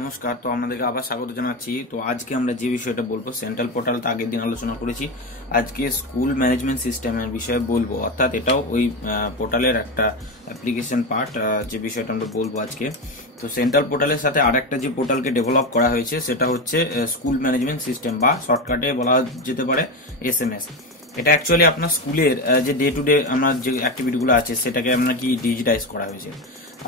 নমস্কার। তো আপনাদেরকে আবার স্বাগত জানাচ্ছি। তো আজকে আমরা যে বিষয়টা বলবো, সেন্ট্রাল পোর্টাল তো আগের দিন আলোচনা করেছি, আজকে স্কুল ম্যানেজমেন্ট সিস্টেমের বিষয়ে বলবো। অর্থাৎ এটাও ওই পোর্টালের একটা অ্যাপ্লিকেশন পার্ট, যে বিষয়টা আমরা বলবো আজকে। তো সেন্ট্রাল পোর্টালের সাথে আরেকটা যে পোর্টালকে ডেভেলপ করা হয়েছে সেটা হচ্ছে স্কুল ম্যানেজমেন্ট সিস্টেম, বা শর্টকাটে বলা যেতে পারে SMS। এটা অ্যাকচুয়ালি আপনার স্কুলের যে ডে টু ডে আমরা যে অ্যাক্টিভিটিগুলো আছে সেটাকে আপনার কি ডিজিটাইজ করা হয়েছে।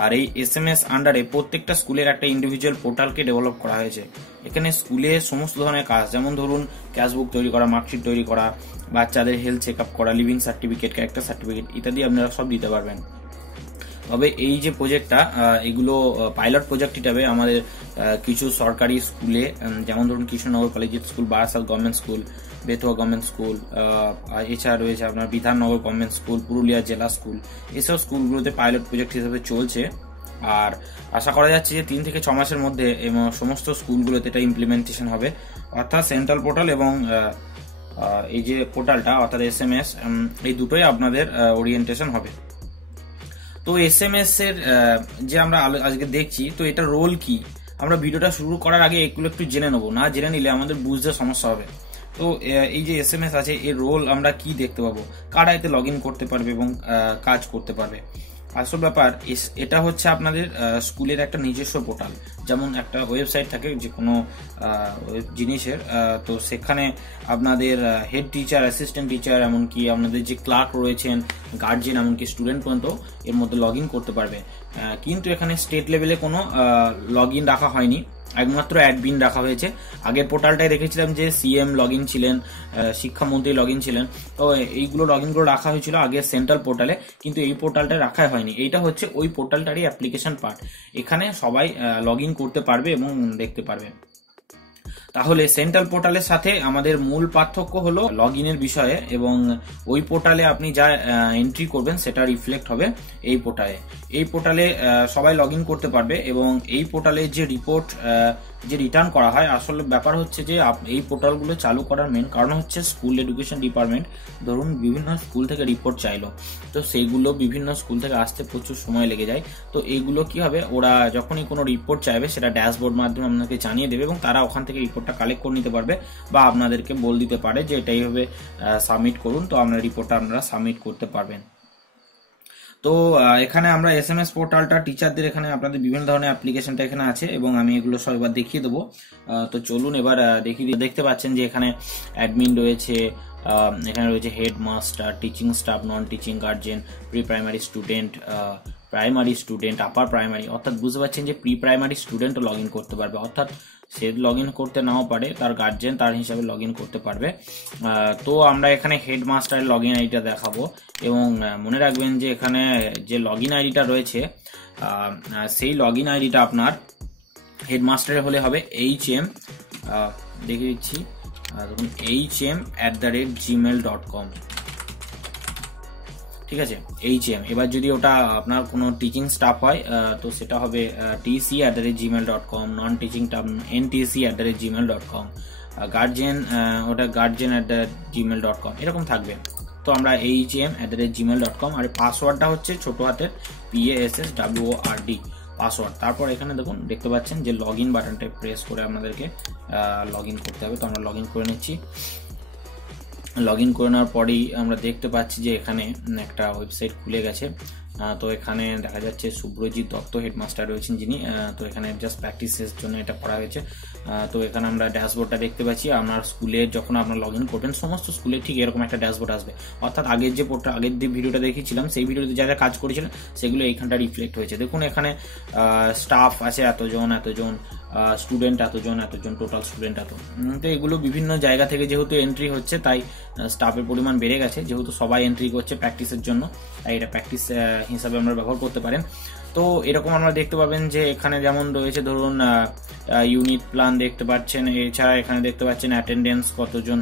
আর এই SMS আন্ডারে প্রত্যেকটা স্কুলের একটা ইন্ডিভিজুয়াল পোর্টালকে ডেভেলপ করা হয়েছে। এখানে স্কুলে সমস্ত ধরনের কাজ, যেমন ধরুন ক্যাশবুক তৈরি করা, মার্কশিট তৈরি করা, বাচ্চাদের হেলথ চেক আপ করা, লিভিং সার্টিফিকেট, ক্যারেক্টার সার্টিফিকেট ইত্যাদি আপনারা সব দিতে পারবেন। তবে এই যে প্রজেক্টটা, এগুলো পাইলট প্রজেক্ট হিসাবে আমাদের কিছু সরকারি স্কুলে, যেমন ধরুন Krishnanagar collegiate school, Barasat government school, Betua government school, এছাড়া রয়েছে আপনার বিধাননগর গভর্নমেন্ট স্কুল, পুরুলিয়া জেলা স্কুল, এসব স্কুলগুলোতে পাইলট প্রজেক্ট হিসেবে চলছে। আর আশা করা যাচ্ছে যে 3 থেকে 6 মাসের মধ্যে সমস্ত স্কুলগুলোতে এটা ইমপ্লিমেন্টেশন হবে। অর্থাৎ সেন্ট্রাল পোর্টাল এবং এই যে পোর্টালটা অর্থাৎ SMS, এই দুটোই আপনাদের ওরিয়েন্টেশন হবে। তো SMS এর যে আমরা আজকে দেখছি, তো এটা রোল কি, আমরা ভিডিওটা শুরু করার আগে এগুলো একটু জেনে নেবো, না জেনে নিলে আমাদের বুঝতে সমস্যা হবে। তো এই যে SMS আছে, এর রোল আমরা কি দেখতে পাবো, কারা এতে লগ ইন করতে পারবে এবং কাজ করতে পারবে। আসল ব্যাপার এটা হচ্ছে আপনাদের স্কুলের একটা নিজস্ব পোর্টাল। যেমন একটা ওয়েবসাইট থাকে যে কোনো জিনিসের, তো সেখানে আপনাদের হেড টিচার, অ্যাসিস্ট্যান্ট টিচার, এমনকি আপনাদের যে ক্লার্ক রয়েছেন, গার্জিয়ান, এমনকি স্টুডেন্ট পর্যন্ত এর মধ্যে লগ ইন করতে পারবে। কিন্তু এখানে স্টেট লেভেলে কোনো লগ ইন রাখা হয়নি, একমাত্র অ্যাডমিন রাখা হয়েছে। আগের পোর্টালটায় দেখেছিলাম যে CM লগ ইন ছিলেন, শিক্ষামন্ত্রী লগ ইন ছিলেন। তো এইগুলো লগ ইন করে রাখা হয়েছিল আগের সেন্ট্রাল পোর্টালে, কিন্তু এই পোর্টালটা রাখা হয়নি। এইটা হচ্ছে ওই পোর্টালটারই অ্যাপ্লিকেশন পার্ট। এখানে সবাই লগ ইন করতে পারবে এবং দেখতে পারবে। তাহলে সেন্ট্রাল পোর্টালের সাথে আমাদের মূল পার্থক্য হলো লগ ইনের বিষয়ে, এবং ওই পোর্টালে আপনি যা এন্ট্রি করবেন সেটা রিফ্লেক্ট হবে এই পোর্টালে। এই পোর্টালে সবাই লগ ইন করতে পারবে, এবং এই পোর্টালে যে রিপোর্ট যে রিটার্ন করা হয়, আসলে ব্যাপার হচ্ছে যে এই পোর্টালগুলো চালু করার মেন কারণ হচ্ছে স্কুল এডুকেশন ডিপার্টমেন্ট ধরুন বিভিন্ন স্কুল থেকে রিপোর্ট চাইলো, তো সেইগুলো বিভিন্ন স্কুল থেকে আসতে প্রচুর সময় লেগে যায়। তো এইগুলো কি হবে, ওরা যখনই কোনো রিপোর্ট চাইবে সেটা ড্যাশবোর্ড মাধ্যমে আপনাকে জানিয়ে দেবে, এবং তারা ওখান থেকে রিপোর্টটা কালেক্ট করে নিতে পারবে, বা আপনাদেরকে বলে দিতে পারে যে এটা এইভাবে সাবমিট করুন, তো আপনার রিপোর্টটা আপনারা সাবমিট করতে পারবেন। তো এখানে আমরা SMS পোর্টালটা টিচারদের, এখানে আপনাদের বিভিন্ন ধরনের অ্যাপ্লিকেশনটা এখানে আছে, এবং আমি এগুলো সব এবার দেখিয়ে দেবো। তো চলুন এবার দেখতে পাচ্ছেন যে এখানে অ্যাডমিন রয়েছে, এখানে রয়েছে headmaster, teaching staff, non teaching guardian, pre primary student, primary student, upper primary, অর্থাৎ বুঝতে পারছেন যে প্রি প্রাইমারি স্টুডেন্টও লগ ইন করতে পারবে, অর্থাৎ সে লগ ইন করতে নাও পারে, তার গার্জেন তার হিসাবে লগ ইন করতে পারবে। তো আমরা এখানে হেডমাস্টারের লগ ইন আইডিটা দেখাবো, এবং মনে রাখবেন যে এখানে যে লগ ইন আইডিটা রয়েছে, সেই লগ ইন আইডিটা আপনার হেডমাস্টারের হলে হবে HM, দেখে দিচ্ছি, দেখুন HM@gmail.com, ঠিক আছে, HM। এবার যদি ওটা আপনার কোনো টিচিং স্টাফ হয় তো সেটা হবে TC@gmail.com, non teaching staff NTC@gmail.com, guardian ওটা guardian@gmail.com, এরকম থাকবে। তো আমরা HM@gmail.com, আর পাসওয়ার্ডটা হচ্ছে ছোট হাতের PASSWORD পাসওয়ার্ড। তারপর এখানে দেখুন, দেখতে পাচ্ছেন যে লগ ইন বাটনটা প্রেস করে আপনাদেরকে লগ ইন করতে হবে। তো আমরা লগ ইন করে নিচ্ছি। লগ ইন করে নেওয়ার পরেই আমরা দেখতে পাচ্ছি যে এখানে একটা ওয়েবসাইট খুলে গেছে। তো এখানে দেখা যাচ্ছে শুভ্রজিৎ দত্ত হেডমাস্টার রয়েছেন যিনি, তো এখানে জাস্ট প্র্যাকটিসের জন্য এটা করা হয়েছে। তো এখানে আমরা ড্যাশবোর্ডটা দেখতে পাচ্ছি। আপনার স্কুলে যখন আপনার লগ ইন করবেন, সমস্ত স্কুলে ঠিক এরকম একটা ড্যাশবোর্ড আসবে, অর্থাৎ আগের যে ভিডিওটা দেখেছিলাম সেই ভিডিওতে যা যা কাজ করেছিলেন সেগুলো এইখানটা রিফ্লেক্ট হয়েছে। দেখুন এখানে স্টাফ আছে এতজন, স্টুডেন্ট এতজন, টোটাল স্টুডেন্ট এত। তো এগুলো বিভিন্ন জায়গা থেকে যেহেতু এন্ট্রি হচ্ছে, তাই স্টাফের পরিমাণ বেড়ে গেছে, যেহেতু সবাই এন্ট্রি করছে প্র্যাকটিসের জন্য, তাই এটা প্র্যাকটিস হিসাবে আমরা ব্যবহার করতে পারেন। তো এরকম আমরা দেখতে পাবেন যে এখানে যেমন রয়েছে ধরুন ইউনিট প্ল্যান দেখতে পাচ্ছেন, এছাড়া এখানে দেখতে পাচ্ছেন অ্যাটেন্ডেন্স কতজন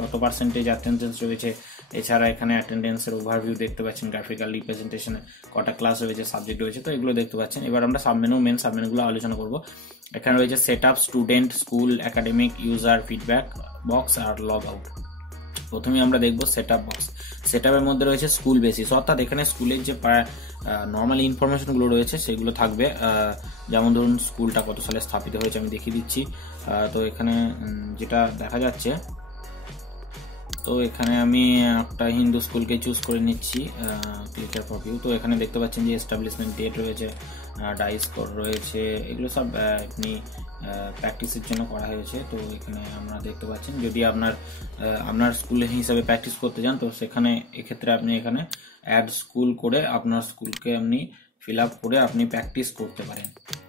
কত পার্সেন্টেজ অ্যাটেন্ডেন্স রয়েছে, এছাড়া এখানে অ্যাটেন্ডেন্সের ওভারভিউ দেখতে পাচ্ছেন, গ্রাফিক্যাল রিপ্রেজেন্টেশনে কটা ক্লাস রয়েছে, সাবজেক্ট রয়েছে, তো এগুলো দেখতে পাচ্ছেন। এবার আমরা মেন সাবমেনুগুলো আলোচনা করব। এখানে রয়েছে set up, student, school, academic, user, feedback box আর লগ আউট। প্রথমে আমরা দেখবো সেটআপ বক্স। সেটআপের মধ্যে রয়েছে স্কুল বেসিস, অর্থাৎ এখানে স্কুলের যে নর্মাল ইনফরমেশন গুলো রয়েছে সেগুলো থাকবে। যেমন ধরুন স্কুলটা কত সালে স্থাপিত হয়েছে আমি দেখিয়ে দিচ্ছি। তো এখানে যেটা দেখা যাচ্ছে, তো এখানে আমি একটা হিন্দু স্কুলকে চুজ করে নিচ্ছি, ক্লিকার ফর ভিউ। তো এখানে দেখতে পাচ্ছেন যে এস্টাবলিশমেন্ট ডেট রয়েছে, ডাইস কোড রয়েছে, এগুলো সব আপনি প্র্যাকটিসের জন্য করা হয়েছে। তো এখানে আমরা দেখতে পাচ্ছেন যদি আপনার স্কুলে হিসাবে প্র্যাকটিস করতে যান, তো সেখানে এক্ষেত্রে আপনি এখানে অ্যাড স্কুল করে আপনার স্কুলকে আপনি ফিল আপ করে আপনি প্র্যাকটিস করতে পারেন।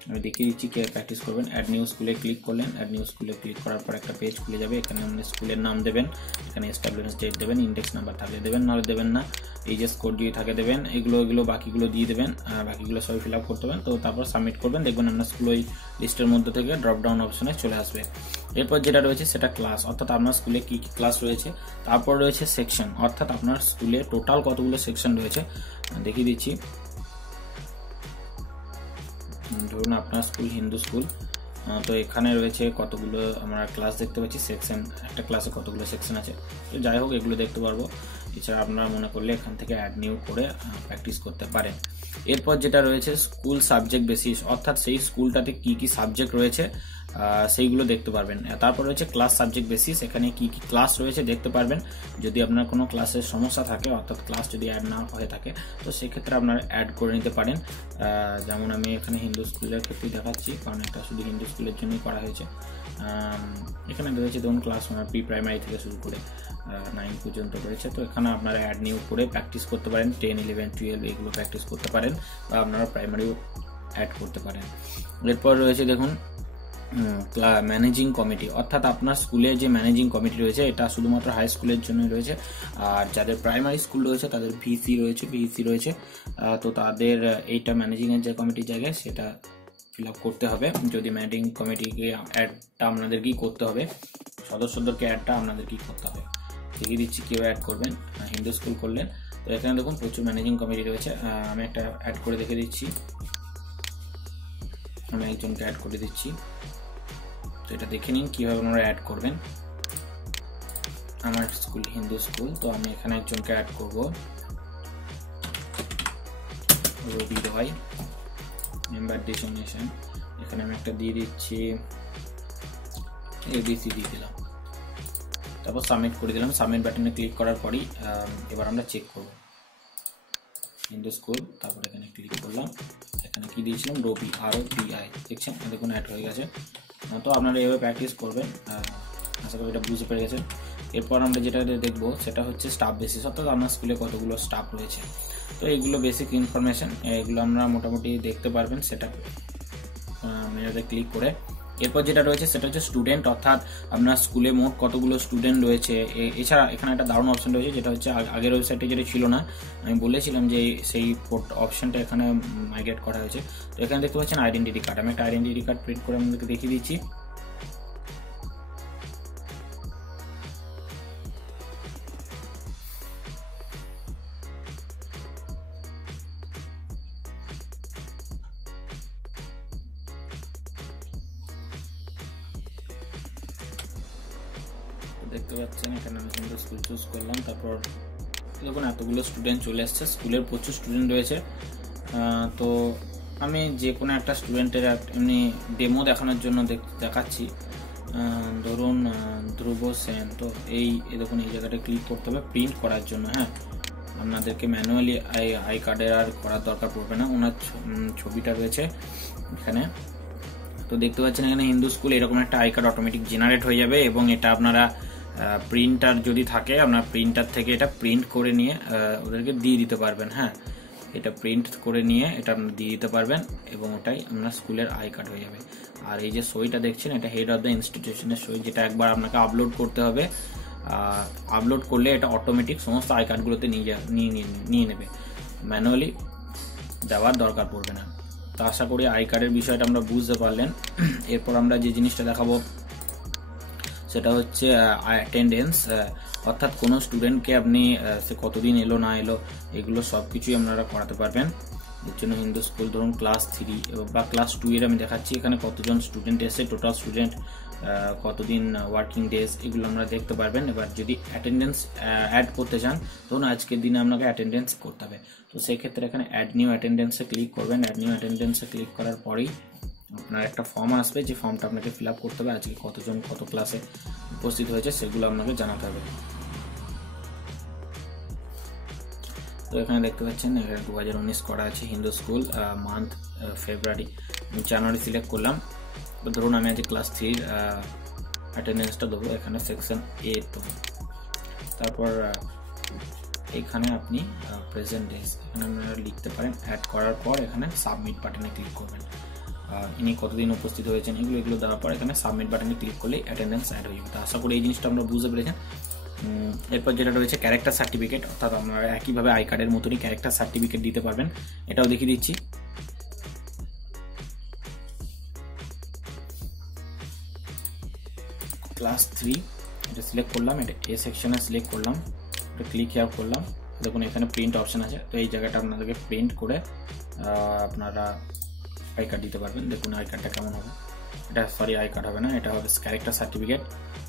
আমি দেখিয়ে দিচ্ছি কে প্র্যাকটিস করবেন। অ্যাড নিউ স্কুলে ক্লিক করলেন, অ্যাড নিউ স্কুলে ক্লিক করার পর একটা পেজ খুলে যাবে। এখানে আপনি স্কুলের নাম দেবেন, এখানে এস্টাবলিশমেন্ট ডেট দেবেন, ইন্ডেক্স নাম্বার থাকলে দেবেন, নাহলে দেবেন না। এইচএস কোড যদি থাকে দেবেন, এগুলো বাকিগুলো দিয়ে দেবেন, বাকিগুলো সবই ফিল আপ করতে হবে। তো তারপর সাবমিট করবেন, দেখবেন আপনার স্কুল ওই লিস্টের মধ্যে থেকে ড্রপ ডাউন অপশনে চলে আসবে। এরপর যেটা রয়েছে সেটা ক্লাস, অর্থাৎ আপনার স্কুলে কি কি ক্লাস রয়েছে। তারপর রয়েছে সেকশন, অর্থাৎ আপনার স্কুলে টোটাল কতগুলো সেকশন রয়েছে দেখিয়ে দিচ্ছি। ধরুন আপনার স্কুল হিন্দু স্কুল, তো এখানে রয়েছে কতগুলো আমরা ক্লাস দেখতে পাচ্ছি, সেকশন, একটা ক্লাসে কতগুলো সেকশন আছে। তো যাই হোক এগুলো দেখতে পারবো। এছাড়া আপনারা মনে করলে এখান থেকে অ্যাড নিউ করে প্র্যাকটিস করতে পারেন। এরপর যেটা রয়েছে স্কুল সাবজেক্ট বেসিস, অর্থাৎ সেই স্কুলটাতে কি কি সাবজেক্ট রয়েছে সেইগুলো দেখতে পারবেন। তারপর রয়েছে ক্লাস সাবজেক্ট বেসিস, এখানে কি কি ক্লাস রয়েছে দেখতে পারবেন। যদি আপনার কোনো ক্লাসের সমস্যা থাকে, অর্থাৎ ক্লাস যদি অ্যাড না হয়ে থাকে, তো সেক্ষেত্রে আপনারা অ্যাড করে নিতে পারেন। যেমন আমি এখানে হিন্দু স্কুলের ক্ষেত্রে দেখাচ্ছি, কারণ এটা শুধু হিন্দু স্কুলের জন্যই করা হয়েছে। এখানে রয়েছে ধরুন ক্লাস প্রি প্রাইমারি থেকে শুরু করে 9 পর্যন্ত রয়েছে। তো এখানে আপনারা অ্যাড নিউ করে প্র্যাকটিস করতে পারেন, 10, 11, 12 এগুলো প্র্যাকটিস করতে পারেন, বা আপনারা প্রাইমারিও অ্যাড করতে পারেন। এরপর রয়েছে দেখুন ম্যানেজিং কমিটি, অর্থাৎ আপনার স্কুলে যে ম্যানেজিং কমিটি রয়েছে এটা শুধুমাত্র হাই স্কুলের জন্য রয়েছে। আর যাদের প্রাইমারি স্কুল রয়েছে তাদের ভিসি রয়েছে, তো তাদের এইটা ম্যানেজিং এর যে কমিটির জায়গায় সেটা ফিল আপ করতে হবে। যদি ম্যানেজিং কমিটিকে অ্যাডটা আপনাদেরকেই করতে হবে, সদস্যদেরকে অ্যাডটা আপনাদেরকেই করতে হবে। দেখিয়ে দিচ্ছি কীভাবে অ্যাড করবেন। হিন্দু স্কুল করলেন, তো এখানে দেখুন প্রচুর ম্যানেজিং কমিটি রয়েছে। আমি একটা অ্যাড করে দেখে দিচ্ছি, আমি একজনকে অ্যাড করে দিচ্ছি। তো এটা দেখে নিন কীভাবে আপনারা অ্যাড করবেন। আমার স্কুল হিন্দু স্কুল, তো আমি এখানে একজনকে অ্যাড করব, রবি রয়, মেম্বার ডেজিগনেশন। এখানে আমি একটা দিয়ে দিচ্ছি ABC দিয়ে দিলাম, তারপর সাবমিট করে দিলাম। সাবমিট বাটনে ক্লিক করার পরই এবার আমরা চেক করব হিন্দু স্কুল, তারপর এখানে ক্লিক করলাম, এখানে কি দিয়েছিলাম রবি, ROBI, দেখছেন দেখুন অ্যাড হয়ে গেছে। তো আপনারা এভাবে প্র্যাকটিস করবেন, আশা করি এটা বুঝতে পেরে গেছেন। এরপর আমরা যেটা দেখবো সেটা হচ্ছে স্টাফ বেসিস, অর্থাৎ আপনার স্কুলে কতগুলো স্টাফ রয়েছে। তো এগুলো বেসিক ইনফরমেশন, এগুলো আমরা মোটামুটি দেখতে পারবেন সেটা মেনুতে ক্লিক করে। এরপর যেটা রয়েছে সেটা হচ্ছে স্টুডেন্ট, অর্থাৎ আপনার স্কুলে মোট কতগুলো স্টুডেন্ট রয়েছে। এছাড়া এখানে একটা দারুণ অপশন রয়েছে যেটা হচ্ছে আগের ওয়েবসাইটে যেটা ছিল না, আমি বলেছিলাম যে সেই অপশনটা এখানে মাইগ্রেট করা হয়েছে। তো এখানে দেখতে পাচ্ছেন আইডেন্টিটি কার্ড, আমি একটা আইডেন্টিটি কার্ড প্রিন্ট করে আপনাদেরকে দেখিয়ে দিচ্ছি। দেখতে পাচ্ছেন এখানে আমি হিন্দু স্কুল চুজ করলাম, তারপর দেখুন এতগুলো স্টুডেন্ট চলে আসছে, স্কুলের প্রচুর স্টুডেন্ট রয়েছে। তো আমি যে কোনো একটা স্টুডেন্টের এমনি ডেমো দেখানোর জন্য দেখাচ্ছি। ধরুন ধ্রুব সেন, তো এই দেখুন এই জায়গাটা ক্লিক করতে হবে প্রিন্ট করার জন্য। হ্যাঁ, আপনাদেরকে ম্যানুয়ালি আই কার্ডের আর করার দরকার পড়বে না, ওনার ছবিটা রয়েছে এখানে। তো দেখতে পাচ্ছেন এখানে হিন্দু স্কুল, এরকম একটা আই কার্ড অটোমেটিক জেনারেট হয়ে যাবে, এবং এটা আপনারা প্রিন্টার যদি থাকে আপনার প্রিন্টার থেকে এটা প্রিন্ট করে নিয়ে ওদেরকে দিয়ে দিতে পারবেন। হ্যাঁ, এটা প্রিন্ট করে নিয়ে এটা আপনারা দিয়ে দিতে পারবেন, এবং ওটাই আপনার স্কুলের আই কার্ড হয়ে যাবে। আর এই যে সইটা দেখছেন এটা হেড অফ দ্য ইনস্টিটিউশনের সই, যেটা একবার আপনাকে আপলোড করতে হবে। আপলোড করলে এটা অটোমেটিক সমস্ত আই কার্ডগুলোতে নিয়ে নেবে, ম্যানুয়ালি দেওয়ার দরকার পড়বে না। তো আশা করি আই কার্ডের বিষয়টা আমরা বুঝতে পারলেন। এরপর আমরা যে জিনিসটা দেখাবো সেটা হচ্ছে অ্যাটেন্ডেন্স, অর্থাৎ কোনো স্টুডেন্টকে আপনি সে কতদিন এলো না এলো এগুলো সব কিছুই আপনারা করাতে পারবেন। এর জন্য হিন্দু স্কুল ধরুন ক্লাস 3 বা ক্লাস 2 এর আমি দেখাচ্ছি এখানে কতজন স্টুডেন্ট এসে, টোটাল স্টুডেন্ট কতদিন, ওয়ার্কিং ডেজ, এগুলো আমরা দেখতে পারবেন। এবার যদি অ্যাটেন্ডেন্স অ্যাড করতে চান, ধরুন আজকের দিনে আপনাকে অ্যাটেন্ডেন্স করতে হবে, তো সেই ক্ষেত্রে এখানে অ্যাড নিউ অ্যাটেন্ডেন্সে ক্লিক করবেন। অ্যাড নিউ অ্যাটেন্ডেন্সে ক্লিক করার পরেই আপনার একটা ফর্ম আসবে, যে ফর্মটা আপনাকে ফিল আপ করতে হবে, আজকে কতজন কত ক্লাসে উপস্থিত হয়েছে সেগুলো আপনাকে জানাতে হবে। তো এখানে দেখতে পাচ্ছেন এখানে 2019 করা আছে, হিন্দু স্কুল, মান্থ ফেব্রুয়ারি, জানুয়ারি সিলেক্ট করলাম। ধরুন আমি আজকে ক্লাস 3 অ্যাটেন্ডেন্সটা দেবো, এখানে সেকশন এ দেবো। তারপর এখানে আপনি প্রেজেন্ট ডেজ এখানে আপনারা লিখতে পারেন। অ্যাড করার পর এখানে সাবমিট বাটনে ক্লিক করবেন, ইনি কতদিন উপস্থিত হয়েছেন এগুলো দেওয়ার পর এখানে সাবমিট বাটনে ক্লিক করলেই অ্যাটেন্ডেন্স অ্যাড হয়ে যাবে। তো আশা করি এই জিনিসটা আমরা বুঝতে পেরেছেন। এরপর যেটা রয়েছে ক্যারেক্টার সার্টিফিকেট, অর্থাৎ আপনারা একইভাবে আই কার্ডের মতনই ক্যারেক্টার সার্টিফিকেট দিতে পারবেন, এটাও দেখিয়ে দিচ্ছি। ক্লাস 3 এটা সিলেক্ট করলাম, এটা এ সেকশনে সিলেক্ট করলাম, এটা ক্লিক হিয়ার করলাম। দেখুন এখানে প্রিন্ট অপশন আছে, তো এই জায়গাটা আপনাদেরকে প্রিন্ট করে আপনারা আই কার্ড দিতে পারবেন। দেখুন আই কার্ডটা কেমন হবে, এটা সরি আই কার্ড হবে না, এটা হবে ক্যারেক্টার সার্টিফিকেট।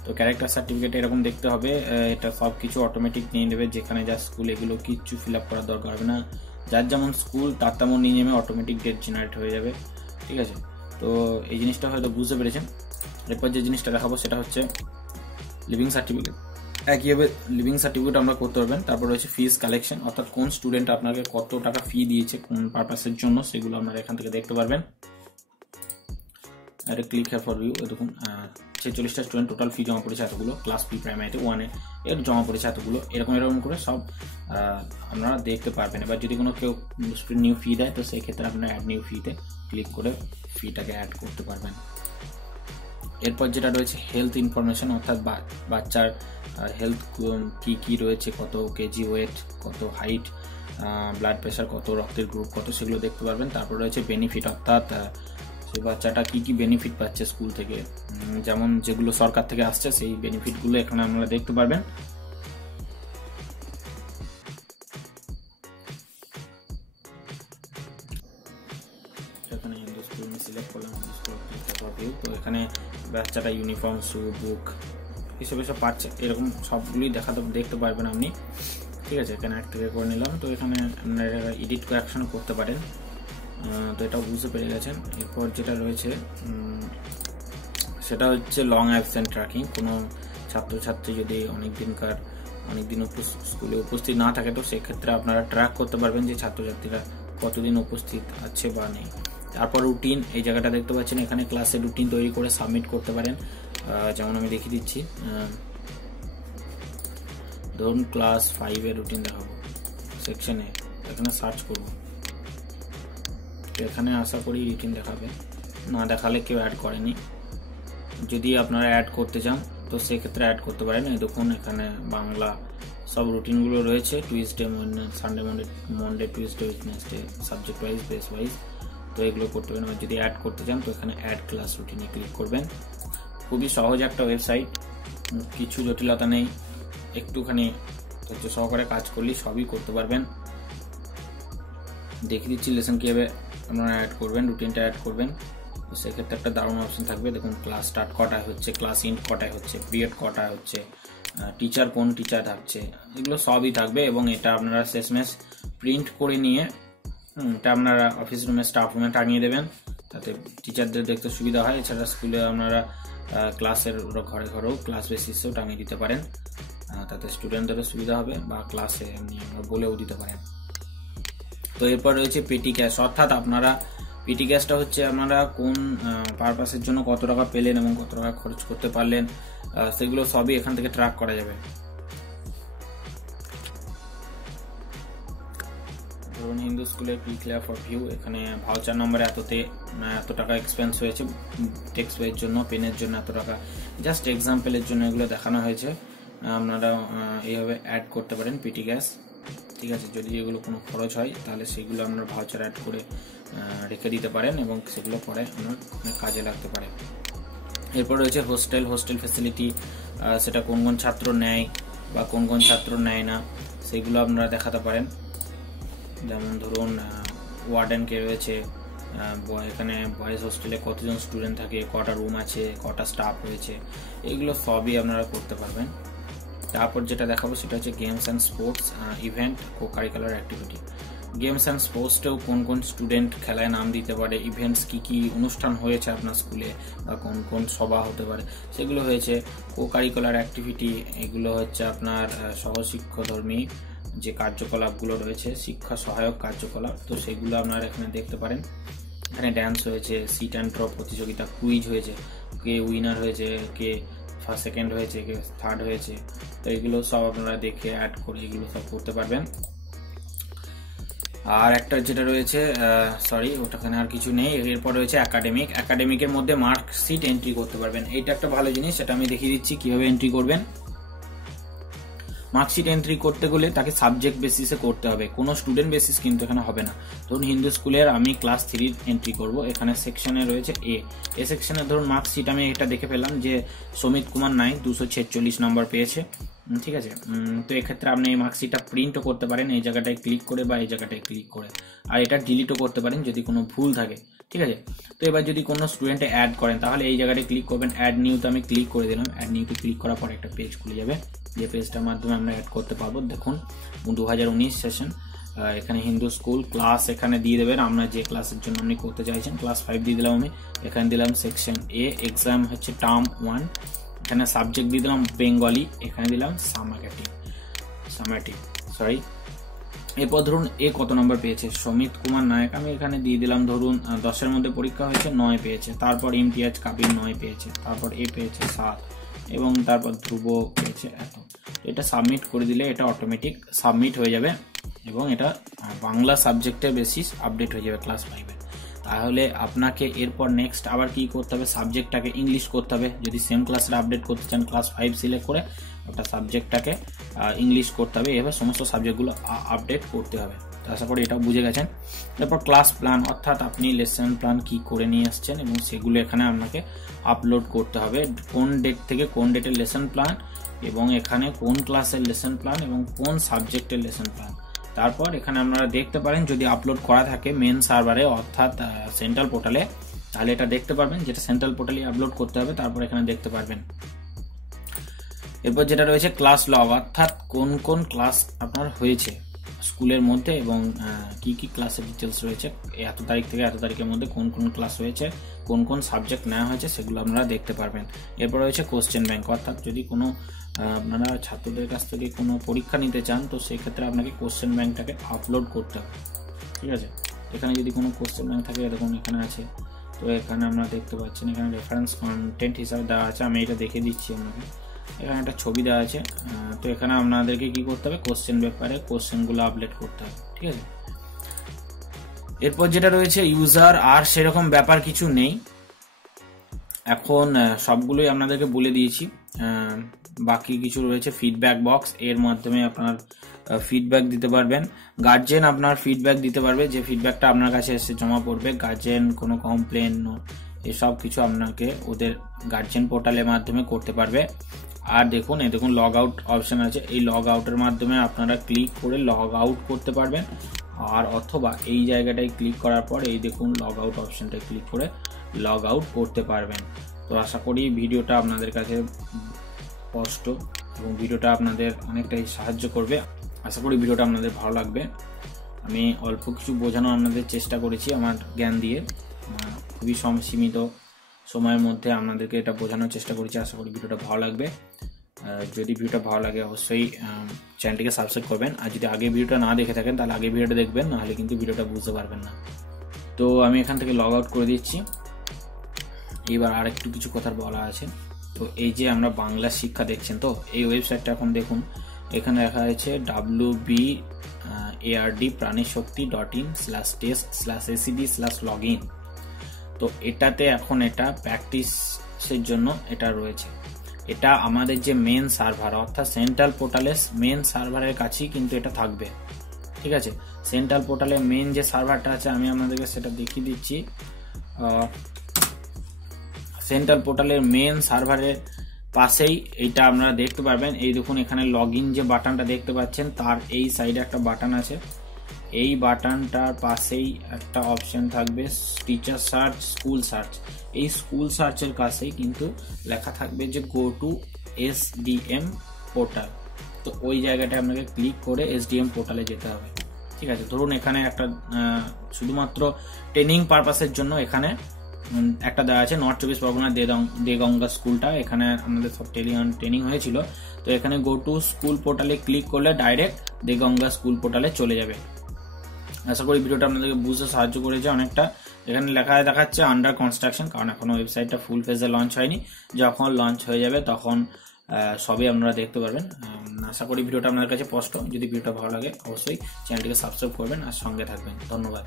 তো ক্যারেক্টার সার্টিফিকেট এরকম দেখতে হবে, এটা সব কিছু অটোমেটিক নিয়ে নেবে, যেখানে যা স্কুল এগুলো কিচ্ছু ফিল আপ করার দরকার হবে না, যার যেমন স্কুল তার তেমন নিয়ে নেবে, অটোমেটিক ডেট জেনারেট হয়ে যাবে, ঠিক আছে। তো এই জিনিসটা হয়তো বুঝতে পেরেছেন। এরপর যে জিনিসটা দেখাবো সেটা হচ্ছে লিভিং সার্টিফিকেট। একইভাবে লিভিং সার্টিফিকেট আমরা করতে পারবেন। তারপর রয়েছে ফিস কালেকশন, অর্থাৎ কোন স্টুডেন্ট আপনাকে কত টাকা ফি দিয়েছে কোন পারপাসের জন্য, সেগুলো আপনারা এখান থেকে দেখতে পারবেন। এটা ক্লিক হিয়ার ফর ভিউ, দেখুন 46টা স্টুডেন্ট টোটাল ফি জমা করেছে এতগুলো, ক্লাস ফি প্রাইমারিতে 1 এর জমা করেছে এতগুলো, এরকম করে সব আপনারা দেখতে পারবেন। এবার যদি কোনো কেউ স্টুডেন্ট নিউ ফি দেয়, তো সেই ক্ষেত্রে আপনারা অ্যাড নিউ ফিতে ক্লিক করে ফিটাকে অ্যাড করতে পারবেন। এরপর যেটা রয়েছে হেলথ ইনফরমেশন, অর্থাৎ বাচ্চার হেলথ কি রয়েছে, কত কেজি ওয়েট, কত হাইট, ব্লাড প্রেশার কত, রক্তের গ্রুপ কত, সেগুলো দেখতে পারবেন। তারপর রয়েছে বেনিফিট, অর্থাৎ সেই বাচ্চাটা কি বেনিফিট পাচ্ছে স্কুল থেকে, যেমন যেগুলো সরকার থেকে আসছে সেই বেনিফিটগুলো এখানে আপনারা দেখতে পারবেন। এখানে হিন্দু স্কুল আমি সিলেক্ট করলাম, তো এখানে বাচ্চাটা ইউনিফর্ম, শু, বুক এসব পাচ্ছে, এরকম সবগুলোই দেখতে পারবেন আপনি, ঠিক আছে। এখানে এক থেকে করে নিলাম, তো এখানে আপনারা এডিট কারেকশন করতে পারেন, তো এটাও বুঝতে পেরে গেছেন। এরপর যেটা রয়েছে সেটা হচ্ছে লং অ্যাবসেন্ট ট্র্যাকিং। কোনো ছাত্রছাত্রী যদি অনেক দিন স্কুলে উপস্থিত না থাকে, তো সেক্ষেত্রে আপনারা ট্র্যাক করতে পারবেন যে ছাত্রছাত্রীরা কতদিন উপস্থিত আছে বা নেই। তারপর রুটিন, এই জায়গাটা দেখতে পাচ্ছেন, এখানে ক্লাসের রুটিন তৈরি করে সাবমিট করতে পারেন। যেমন আমি দেখিয়ে দিচ্ছি, ধরুন ক্লাস 5 এর রুটিন দেখাবো, সেকশনে এখানে সার্চ করব, এখানে আশা করি রুটিন দেখাবে, না দেখালে কেউ অ্যাড করেনি। যদি আপনারা অ্যাড করতে চান তো সেক্ষেত্রে অ্যাড করতে পারেন। দেখুন এখানে বাংলা সব রুটিনগুলো রয়েছে, Tuesday, Sunday, Monday, Tuesday, Wednesday, subject wise, base wise, তো এগুলো করতে পারেন। যদি অ্যাড করতে চান তো এখানে অ্যাড ক্লাস রুটিনে ক্লিক করবেন। খুবই সহজ একটা ওয়েবসাইট, কিছু জটিলতা নেই, একটুখানি ধৈর্য সহকারে কাজ করলেই সবই করতে পারবেন। দেখিয়ে দিচ্ছি লেসন কীভাবে আপনারা অ্যাড করবেন, রুটিনটা অ্যাড করবেন। তো সেক্ষেত্রে একটা দারুণ অপশন থাকবে, দেখুন ক্লাস স্টার্ট কটায় হচ্ছে, ক্লাস ইন্ড কটায় হচ্ছে, পিরিয়ড কটায় হচ্ছে, টিচার কোন টিচার থাকছে, এগুলো সবই থাকবে। এবং এটা আপনারা শেষমেশ প্রিন্ট করে নিয়ে এটা আপনারা অফিস রুমে, স্টাফ রুমে টাঙিয়ে দেবেন, তাতে টিচারদের দেখতে সুবিধা হয়। এছাড়া স্কুলে আপনারা ক্লাসের ঘরেও ক্লাস বেসিসেও টাঙিয়ে দিতে পারেন, তাতে স্টুডেন্টদেরও সুবিধা হবে, বা ক্লাসে এমনি বলেও দিতে পারেন। তো এরপর রয়েছে পেটি ক্যাশ, অর্থাৎ আপনারা পেটি ক্যাশটা হচ্ছে আপনারা কোন পারপাসের জন্য কত টাকা পেলেন এবং কত টাকা খরচ করতে পারলেন, সেগুলো সবই এখান থেকে ট্র্যাক করা যাবে। ধরুন হিন্দু স্কুলের ক্লিক হিয়ার ফর ভিউ, এখানে ভাউচার নম্বরে এত টাকা এক্সপেন্স হয়েছে, টেক্সট বইয়ের জন্য, পেনের জন্য এত টাকা, জাস্ট এক্সাম্পলের জন্য এগুলো দেখানো হয়েছে। আপনারা এইভাবে অ্যাড করতে পারেন পেটি ক্যাশ, ঠিক আছে। যদি এগুলো কোনো খরচ হয় তাহলে সেগুলো আপনারা ভাউচার অ্যাড করে রেখে দিতে পারেন এবং সেগুলো পরে আপনার কাজে লাগতে পারে। এরপর রয়েছে হোস্টেল ফ্যাসিলিটি, সেটা কোন ছাত্র নেয় বা কোন ছাত্র নেয় না, সেগুলো আপনারা দেখাতে পারেন। যেমন ধরুন ওয়ার্ডেন কে রয়েছে, এখানে বয়েজ হোস্টেলে কতজন স্টুডেন্ট থাকে, কটা রুম আছে, কটা স্টাফ রয়েছে, এগুলো সবই আপনারা করতে পারবেন। তারপর যেটা দেখাবো সেটা হচ্ছে games and sports event co curricular activity. Games and স্পোর্টসেও কোন কোন স্টুডেন্ট খেলায় নাম দিতে পারে, ইভেন্টস কি কি অনুষ্ঠান হয়েছে আপনার স্কুলে বা কোন কোন সভা হতে পারে সেগুলো হয়েছে। কো কারিকুলার অ্যাক্টিভিটি এগুলো হচ্ছে আপনার সহশিক্ষাধর্মী যে কার্যকলাপগুলো রয়েছে, শিক্ষা সহায়ক কার্যকলাপ, তো সেগুলো আপনারা এখানে দেখতে পারেন। এখানে ড্যান্স হয়েছে, সিট অ্যান্ড ড্র প্রতিযোগিতা, কুইজ হয়েছে, কে উইনার হয়েছে, কে ফার্স্ট সেকেন্ড হয়েছে, কে থার্ড হয়েছে, তো এগুলো সব আপনারা দেখে অ্যাড করে এগুলো সব করতে পারবেন। আর একটা যেটা রয়েছে ওটাখানে আর কিছু নেই। এরপর রয়েছে একাডেমিকের মধ্যে মার্কশিট এন্ট্রি করতে পারবেন। এটা একটা ভালো জিনিস, সেটা আমি দেখিয়ে দিচ্ছি কিভাবে এন্ট্রি করবেন। মার্কশিট এন্ট্রি করতে গেলে তাকে সাবজেক্ট বেসিসে করতে হবে, কোনো স্টুডেন্ট বেসিস কিন্তু এখানে হবে না। ধরুন হিন্দু স্কুলের আমি ক্লাস 3 এন্ট্রি করব, এখানে সেকশনে রয়েছে এ সেকশনে ধরুন মার্কশিট আমি এটা দেখে পেলাম যে সমিত কুমার নাইক 246 নম্বর পেয়েছে, ঠিক আছে। তো এক্ষেত্রে আপনি এই মার্কশিটটা প্রিন্টও করতে পারেন এই জায়গাটায় ক্লিক করে বা এই জায়গাটায় ক্লিক করে, আর এটা ডিলিটও করতে পারেন যদি কোনো ভুল থাকে, ঠিক আছে। তো এবার যদি কোনো স্টুডেন্টে অ্যাড করেন তাহলে এই জায়গাটায় ক্লিক করবেন, অ্যাড নিউতে আমি ক্লিক করে দিলাম। অ্যাড নিউতে ক্লিক করার পর একটা পেজ খুলে যাবে, যে পেজটার মাধ্যমে আমরা অ্যাড করতে পারবো। দেখুন 2019 সেশন, এখানে হিন্দু স্কুল ক্লাস এখানে দিয়ে দেবেন আপনার যে ক্লাসের জন্য আপনি করতে চাইছেন। ক্লাস 5 দিয়ে দিলাম আমি, এখানে দিলাম সেকশন এ, এক্সাম হচ্ছে টার্ম 1, এখানে সাবজেক্ট দিয়ে দিলাম বেঙ্গলি, এখানে দিলাম সামেটিভ। এরপর ধরুন এ কত নম্বর পেয়েছে, সমিত কুমার নায়ক, আমি এখানে দিয়ে দিলাম ধরুন 10-এর মধ্যে পরীক্ষা হয়েছে 9 পেয়েছে। তারপর ইমতিয়াজ কাবির 9 পেয়েছে, তারপর এ পেয়েছে 7, এবং তারপর ধ্রুব পেয়েছে এত। এটা সাবমিট করে দিলে এটা অটোমেটিক সাবমিট হয়ে যাবে এবং এটা বাংলা সাবজেক্টের বেসিস আপডেট হয়ে যাবে ক্লাস 5-এ। তাহলে আপনাকে এরপর নেক্সট আবার কি করতে হবে, সাবজেক্টটাকে ইংলিশ করতে হবে। যদি সেম ক্লাসের আপডেট করতে চান ক্লাস 5 সিলেক্ট করে ওটা সাবজেক্টটাকে ইংলিশ করতে হবে, এবার সমস্ত সাবজেক্টগুলো আপডেট করতে হবে। তো আশা করি এটা বুঝে গেছেন। এরপর ক্লাস প্ল্যান, অর্থাৎ আপনি লেসন প্ল্যান কি করে নিয়ে আসছেন এবং সেগুলো এখানে আপনাকে আপলোড করতে হবে, কোন ডেট থেকে কোন ডেটের লেসন প্ল্যান এবং এখানে কোন ক্লাসের লেসন প্ল্যান এবং কোন সাবজেক্টের লেসন প্ল্যান। তারপর এখানে আপনারা দেখতে পারেন যদি আপলোড করা থাকে মেন সার্ভারে অর্থাৎ সেন্ট্রাল পোর্টালে, তাহলে এটা দেখতে পারবেন, যেটা সেন্ট্রাল পোর্টালে আপলোড করতে হবে। তারপর এখানে দেখতে পারবেন। এরপর যেটা রয়েছে ক্লাস লগ, অর্থাৎ কোন কোন ক্লাস আপনার হয়েছে স্কুলের মধ্যে এবং কি কি ক্লাসের ডিটেলস রয়েছে, এত তারিখ থেকে এত তারিখের মধ্যে কোন কোন ক্লাস হয়েছে, কোন কোন সাবজেক্ট নেওয়া হয়েছে সেগুলো আপনারা দেখতে পারবেন। এরপর রয়েছে কোশ্চেন ব্যাংক, অর্থাৎ যদি কোনো আপনারা ছাত্রদের কাছ থেকে কোনো পরীক্ষা নিতে চান তো সেই ক্ষেত্রে আপনাকে কোশ্চেন ব্যাংকটাকে আপলোড করতে হবে, ঠিক আছে। এখানে যদি কোনো কোশ্চেন ব্যাংক থাকে দেখুন এখানে আছে, তো এখানে আমরা দেখতে পাচ্ছেন এখানে রেফারেন্স কন্টেন্ট হিসাবে দেওয়া আছে, আমি এটা দেখে দিচ্ছি আপনাকে। এখানে একটা ছবি দেওয়া আছে, তো এখানে আপনাদেরকে কি করতে হবে, কোশ্চেন ব্যাপারে কোশ্চেনগুলো আপলোড করতে হবে, ঠিক আছে। এরপর যেটা রয়েছে ইউজার, আর সেরকম ব্যাপার কিছু নেই, এখন সবগুলোই আপনাদেরকে বলে দিয়েছি। বাকি কিছু রয়েছে ফিডব্যাক বক্স, এর মাধ্যমে আপনার ফিডব্যাক দিতে পারবেন। গার্জেন আপনার ফিডব্যাক দিতে পারবে, যে ফিডব্যাকটা আপনার কাছে এসে জমা পড়বে, গার্জেন কোনো কমপ্লেন এসব কিছু আপনাকে ওদের গার্জেন পোর্টালের মাধ্যমে করতে পারবে। আর দেখুন লগ আউট অপশন আছে, এই লগ আউটের মাধ্যমে আপনারা ক্লিক করে লগ আউট করতে পারবেন, আর অথবা এই জায়গাটায় ক্লিক করার পর এই দেখুন লগ আউট অপশনটায় ক্লিক করে লগ আউট করতে পারবেন। তো আশা করি ভিডিওটা আপনাদের কাছে স্পষ্ট এবং ভিডিওটা আপনাদের অনেকটাই সাহায্য করবে। আশা করি ভিডিওটা আপনাদের ভালো লাগবে। আমি অল্প কিছু বোঝানো আপনাদের চেষ্টা করেছি আমার জ্ঞান দিয়ে, খুবই সীমিত সময়ের মধ্যে আপনাদেরকে এটা বোঝানোর চেষ্টা করেছি। আশা করি ভিডিওটা ভালো লাগবে। যদি ভিডিওটা ভালো লাগে অবশ্যই চ্যানেলটিকে সাবস্ক্রাইব করবেন, আর যদি আগে ভিডিওটা না দেখে থাকেন তাহলে আগে ভিডিওটা দেখবেন, নাহলে কিন্তু ভিডিওটা বুঝতে পারবেন না। তো আমি এখান থেকে লগ আউট করে দিচ্ছি। এবার আর একটু কিছু কথা বলা আছে। তো এই যে আমরা বাংলা শিক্ষা দেখছেন, তো এই ওয়েবসাইটটা এখন দেখুন, এখানে লেখা আছে wbardpranishakti.in/test/acd/login। তো এটাতে এখন এটা প্র্যাকটিসের জন্য এটা রয়েছে, এটা আমাদের যে মেন সার্ভার অর্থাৎ সেন্ট্রাল পোর্টালের মেন সার্ভারের কাছেই কিন্তু এটা থাকবে, ঠিক আছে। সেন্ট্রাল পোর্টালের মেন যে সার্ভারটা আছে আমি আপনাদেরকে সেটা দেখিয়ে দিচ্ছি। সেন্ট্রাল পোর্টালের মেন সার্ভারের পাশেই এইটা আপনারা দেখতে পারবেন। এই দেখুন এখানে লগ ইন যে বাটনটা দেখতে পাচ্ছেন তার এই সাইডে একটা বাটন আছে, এই বাটনটার পাশেই একটা অপশন থাকবে টিচার সার্চ, স্কুল সার্চ। এই স্কুল সার্চের কাছেই কিন্তু লেখা থাকবে যে গো টু SDM পোর্টাল। তো ওই জায়গাটা আপনাকে ক্লিক করে SDM পোর্টালে যেতে হবে। ঠিক আছে, ধরুন এখানে একটা শুধুমাত্র ট্রেনিং পারপাসের জন্য এখানে একটা দেওয়া আছে নর্থ চব্বিশ পরগনা দেগঙ্গা স্কুলটা, এখানে আমাদের সব ট্রেনিং হয়েছিল। তো এখানে গো টু স্কুল পোর্টালে ক্লিক করলে ডাইরেক্ট দেগঙ্গা স্কুল পোর্টালে চলে যাবে। আশা করি ভিডিওটা আপনাদেরকে বুঝতে সাহায্য করেছে অনেকটা। এখানে লেখা দেখাচ্ছে আন্ডার কনস্ট্রাকশন, কারণ এখনো ওয়েবসাইটটা ফুল ফেজে লঞ্চ হয়নি। যখন লঞ্চ হয়ে যাবে তখন সবই আপনারা দেখতে পারবেন। আশা করি ভিডিওটা আপনাদের কাছে স্পষ্ট। যদি ভিডিওটা ভালো লাগে অবশ্যই চ্যানেলটিকে সাবস্ক্রাইব করবেন আর সঙ্গে থাকবেন। ধন্যবাদ।